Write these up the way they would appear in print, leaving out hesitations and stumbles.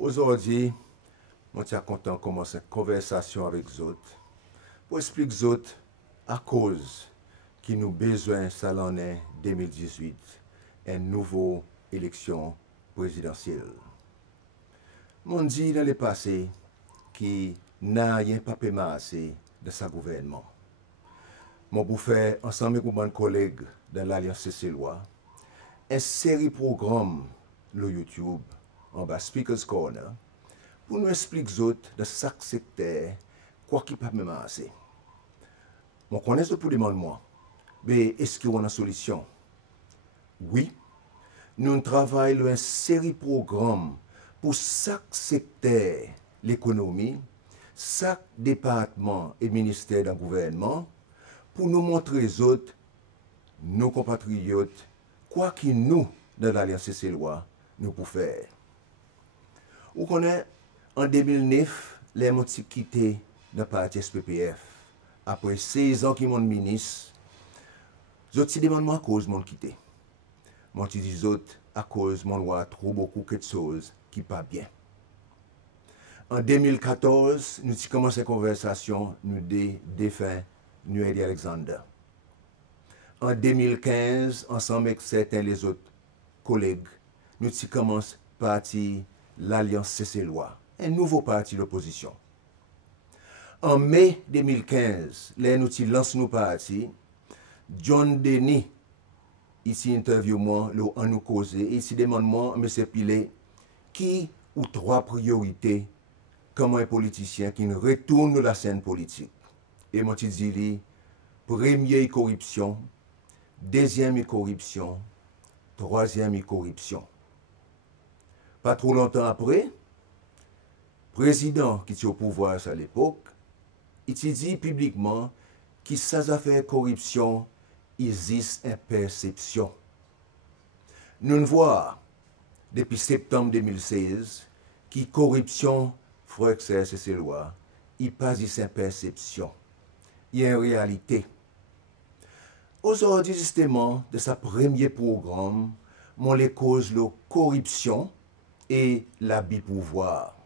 Aujourd'hui, je suis content de commencer une conversation avec vous autres pour expliquer aux autres à cause qui nous besoin ça l'année 2018 une nouvelle élection présidentielle. Mon dit dans le passé qui n'a rien pas assez de sa gouvernement. Mon vous faire ensemble avec mon collègue dans l'Alliance CC-Loi une série de programmes sur YouTube en bas Speaker's Corner pour nous expliquer aux autres de chaque secteur quoi qui pas même assez. On connaît ce pour demander moi, mais est-ce qu'il y a une solution? Oui, nous travaillons sur une série de programmes pour chaque secteur, l'économie, chaque département et ministère d'un gouvernement, pour nous montrer aux autres, nos compatriotes, quoi que nous, dans l'Alliance CC-Loi, nous pouvons faire. Vous connaissez, en 2009, les gens ont quitté le parti SPPF. Après 16 ans qu'ils sont ministres, ils ont demandé à cause de mon quitté. Moi, je dis à cause de mon roi trop beaucoup de choses qui ne sont pas bien. En 2014, nous avons commencé la conversation, nous défunt Noélie Alexander. En 2015, ensemble avec certains les autres collègues, nous avons commencé parti l'Alliance CC-Loi, un nouveau parti d'opposition. En mai 2015, là nous avons lancé nos partis, John Denis, ici interview moi, en nous causer, ici demande moi, M. Pilé, qui ou trois priorités comme un politicien qui retourne dans la scène politique. Et moi, je dis, première corruption, deuxième corruption, troisième corruption. Pas trop longtemps après, président qui était au pouvoir à l'époque, il dit publiquement que ces affaires de corruption existent en perception. Nous voyons depuis septembre 2016 que corruption, frère CC-Loi, il pas en perception. Il y a une réalité. Aujourd'hui, justement, de sa premier programme, on les cause la corruption et l'abus pouvoir.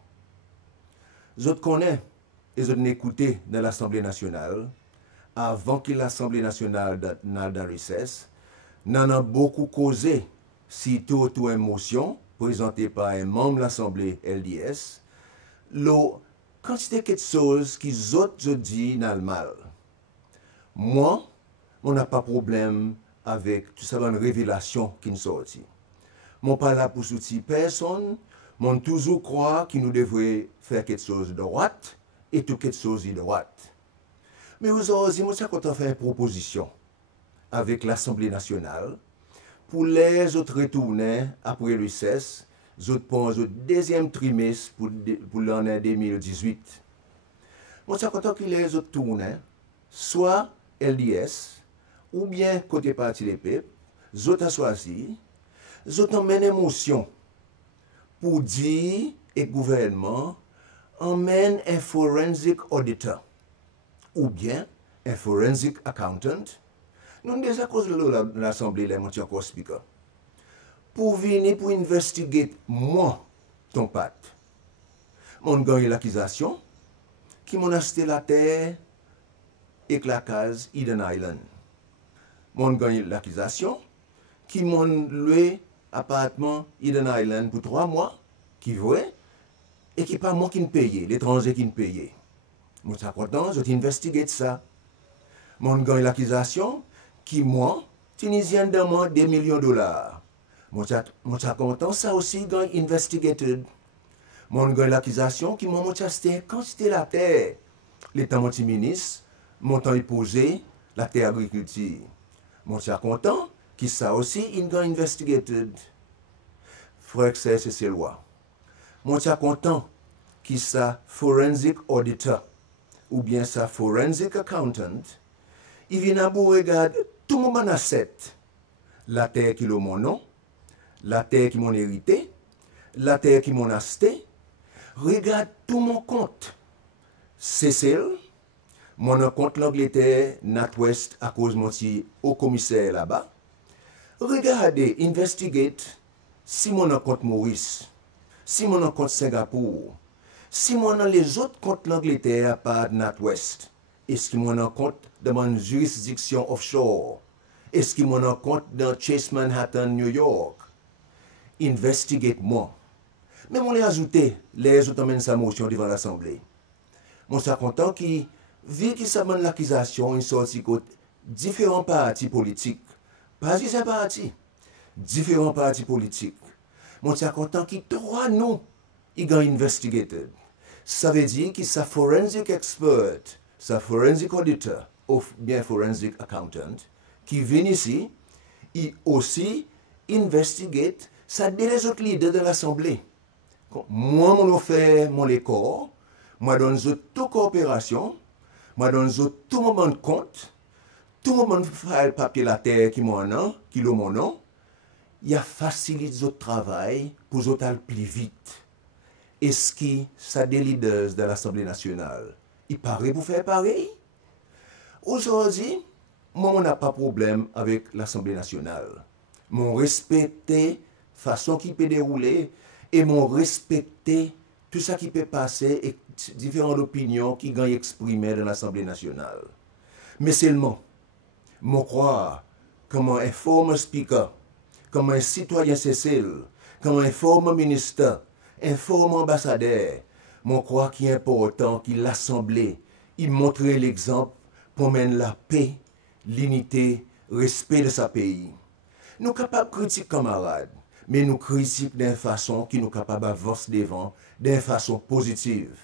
Je connais et je écouté dans l'Assemblée nationale, avant que l'Assemblée nationale n'aille dans recess, nous avons beaucoup causé, surtout une motion présentée par un membre de l'Assemblée LDS, quand c'était quelque chose qui autres dit dans le mal. Moi, on n'a pas de problème avec tout ça, une révélation qui nous sortit. Mon pas là pour soutenir personne, mon toujours croire que nous devrions faire quelque chose de droite et tout quelque chose de droite. Mais aujourd'hui, moi, je suis faire une proposition avec l'Assemblée nationale pour les autres retourner après le cesse, les autres pour le deuxième trimestre pour l'année 2018. Moi, je suis content que les autres tournent, soit LDS, ou bien côté parti des peuples, les autres ont choisi, les autres ont mené une motion pour dire et gouvernement emmène un forensic auditor ou bien un forensic accountant. Nous avons déjà causé de l'Assemblée, les montiers encore speaker, pour venir pour investiguer moi, ton pacte. Mon gagne l'accusation qui m'ont acheté la terre et la case Eden Island. Mon gagne l'accusation qui m'ont loué appartement Eden Island pour 3 mois, qui voit, et qui pas moi qui ne payait, l'étranger qui ne payait. Moi, je suis content, je t'investigue ça. Mon gagne l'accusation qui, moi, Tunisien de moi, $2 millions. Moi, je suis content, ça aussi, gagne investigated. Mon gagne l'accusation qui, moi, je suis quand c'était la terre, l'état mon ministre, mon temps posé, la terre agriculture. Moi, je suis content, qui ça aussi, il gagne investigated. Frère, c'est loi. Moi, je suis content, qui ça, forensic auditor, ou bien ça, forensic accountant, il vient à vous regarder tout mon asset. La terre qui est mon nom, la terre qui m'ont hérité, la terre qui m'ont acheté. Regarde tout mon compte. C'est celle, mon compte l'Angleterre, NatWest, à cause de mon au commissaire là-bas. Regardez, investigate, si mon compte Maurice. si mon en compte Singapour, si mon en les autres comptes l'Angleterre par NatWest, est-ce que mon en compte dans mon juridiction offshore, est-ce que mon en compte dans Chase Manhattan, New York, investigate moi. Mais on les ajouté, les autres amènent sa motion devant l'Assemblée. Mon suis content qui, vu qu'il s'amène l'accusation, une sortie contre différents partis politiques, pas juste un parti, différents partis politiques. Mon suis content qui trois noms, ils ont investigated. Ça veut dire qu'il est forensic expert, c'est forensic auditor, ou bien forensic accountant, qui vient ici, il aussi investigate ça dit les autres leaders de l'Assemblée. Moi, mon offert, mon corps, moi, donne toute coopération, moi, donne tout moment de compte, tout moment de faire le papier la terre qui m'en a, qui l'ont mon nom, il a facilité le travail pour les aller plus vite. Est-ce que ça des leaders de l'Assemblée nationale, il paraît pour faire pareil? Aujourd'hui, moi, on n'a pas de problème avec l'Assemblée nationale. Mon respecter façon qui peut dérouler et mon respecter tout ça qui peut passer et différentes opinions qui gagnent exprimées dans l'Assemblée nationale. Mais seulement, mon croire, comme un former speaker, comme un citoyen Cécile, comme un former ministre, un former ambassadeur, mon croire qui est important, qui l'Assemblée, il montrer l'exemple pour mener la paix, l'unité, respect de sa pays. Nous sommes capables de critiquer camarades, mais nous critiquons d'une façon qui nous capables d'avancer devant, d'une façon positive.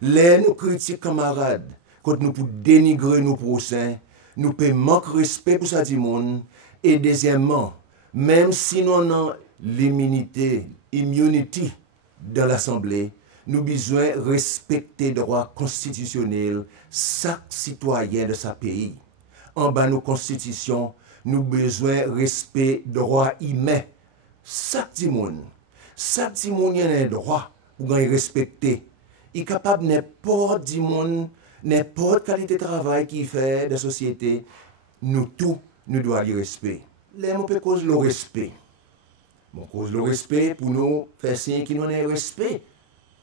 Les nous critiquons camarades, quand nous pouvons dénigrer nos prochains, nous pouvons manquer de respect pour ça du monde. Et deuxièmement, même si nous avons l'immunité dans l'Assemblée, nous avons besoin de respecter les droits constitutionnels chaque citoyen de sa pays. En bas de nos constitutions, nous avons besoin de respect des droits humains. Chaque monde a un droit pour respecter. Il est capable n'importe du monde, n'importe qualité de travail qu'il fait de la société, nous tous, nous devons le respect. Là, on peut causer le respect. On cause le respect pour nous faire signe qu'il nous a un respect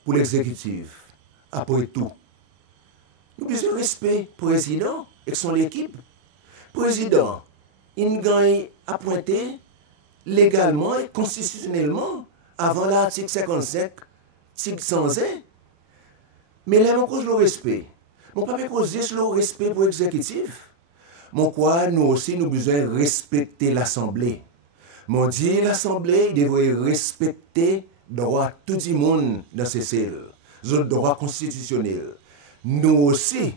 pour l'exécutif. Après tout, nous avons besoin de respect pour le président et son équipe. Président, il gagne appointé légalement et constitutionnellement avant l'article 55, article 101. Mais là, on cause le respect. On ne peut pas causer le respect pour l'exécutif. Mon quoi, nous aussi, nous avons besoin de respecter l'Assemblée. Mon dit, l'Assemblée devrait respecter le droit de tout le monde dans ces cellules, le droit constitutionnel. Nous aussi,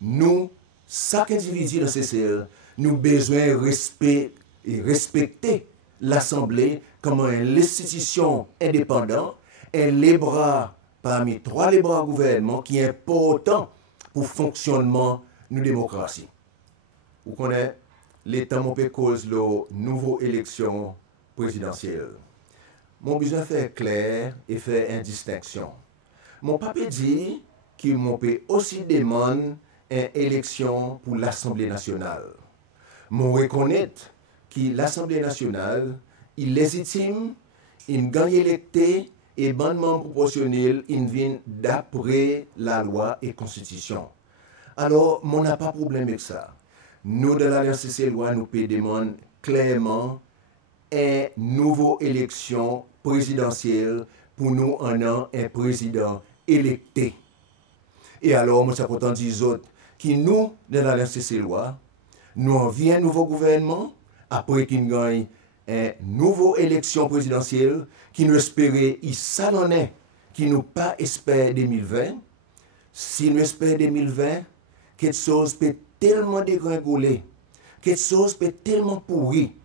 nous, chaque individu dans ces cellules, nous avons besoin de respecter l'Assemblée comme une institution indépendante, un les bras parmi trois les bras gouvernement qui est important pour le fonctionnement de la démocratie. Vous connaissez, l'État peut cause la nouvelle élection présidentielle. Mon besoin faire clair et faire une distinction. Mon papier dit qu'il peut aussi demander une élection pour l'Assemblée nationale. Mon reconnaître que l'Assemblée nationale est légitime, il gagne électé et bandement proportionnel, il vient d'après la loi et constitution. Alors, on n'a pas de problème avec ça. Nous, de l'Alliance CC-Loi, nous pouvons demander clairement une nouvelle élection présidentielle pour nous en un président électé. Et alors, moi, je suis content de dire autres qui nous, de l'Alliance CC-Loi, nous envoyons un nouveau gouvernement après qu'il gagne une nouvelle élection présidentielle qui nous espérait, il s'allonnait, qui nous pas espère 2020. Si nous espérons 2020, quelque chose peut tellement dégringoler, quelque chose peut tellement pourri,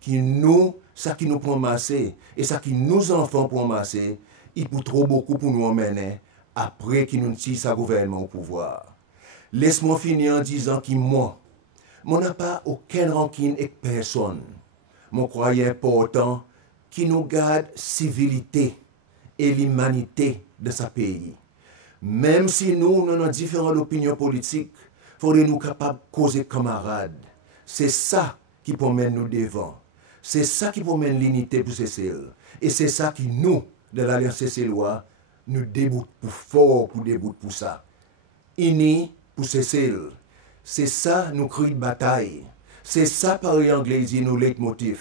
qui nous, ça qui nous prend masser, et ça qui nous enfants prend masser, il peut trop beaucoup pour nous emmener après qu'il nous tire sa gouvernement au pouvoir. Laisse-moi finir en disant que moi n'a pas aucune rancune avec personne. Mon croyant important qui nous garde civilité et l'humanité de sa pays. Même si nous avons différentes opinions politiques, il faudrait nous capables de causer camarades. C'est ça qui peut mener nous devant. C'est ça qui peut mener l'unité pour ces cellules. Et c'est ça qui nous de l'Alliance CCLOA, nous déboutons pour fort pour déboutons pour ça. Unis pour CCL. C'est ça nous cris de bataille. C'est ça par anglais dit nous leitmotiv.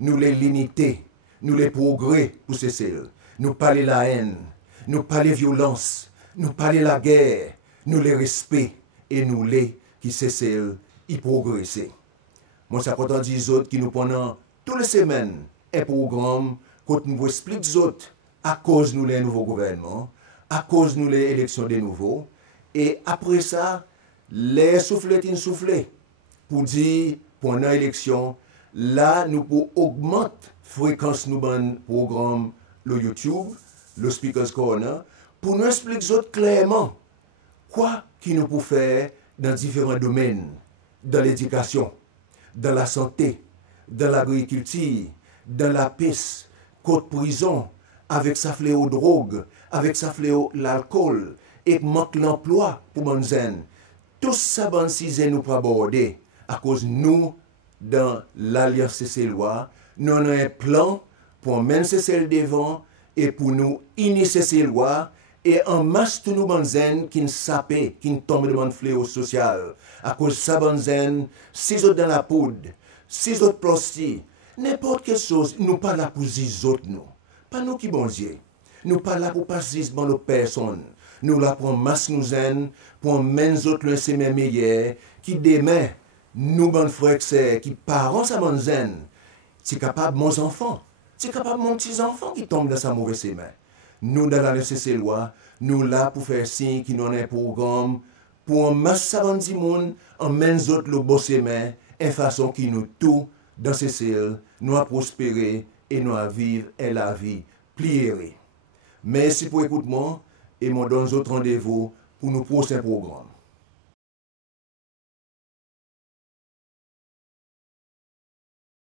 Nous les l'unité, nous les progrès pour CCL. Nous parler la haine, nous parler violence, nous parler la guerre, nous les respect et nous les qui CCL y progresser. Moi, ça quand on dit autres qui nous pendant toutes les semaines un programme quand nous explique autres à cause nous les nouveaux gouvernements, à cause nous les élections des nouveaux, et après ça, les soufflettines soufflées pour dire pendant l'élection, là nous pour augmenter fréquence nous ban programme le YouTube, le Speakers Corner, pour nous expliquer autres clairement quoi qui nous peut faire dans différents domaines, dans l'éducation, dans la santé, dans l'agriculture, dans la piste, côte prison, avec sa fléau drogue, avec sa fléau l'alcool, et manque l'emploi pour Bonzen. Tout ça, bon, si nous pas aborder, à cause nous, dans l'Alliance CCLOA, nous avons un plan pour mener CCL devant et pour nous initier CCLOA et en masse tous nous Bonzen qui ne sapent, qui ne tombent dans le fléau social. À cause de ça, Bonzen, si autres dans la poudre, si autres plastique, n'importe quelle chose, nous pas là pour les autres, nous. Pas nous qui bon Dieu. Nous pas là pour passer dans nos personnes. Nous là pour masse nous aime, pour mener autres le semaine meilleur, qui demain, nous bon frères qui parents ça bon zen, c'est capable mon enfant, c'est capable mon petit enfant qui tombe dans sa mauvaise semaine. Nous dans la CCLOA, nous là pour faire signe qui nous un programme pour masse ça bon petit monde, en mener autres le beau semaine, en façon qui nous tout dans CCL, nous a prospérer et nous à vivre et la vie pliée. Merci pour écoutement et moi donne autre rendez-vous pour nos prochains programmes.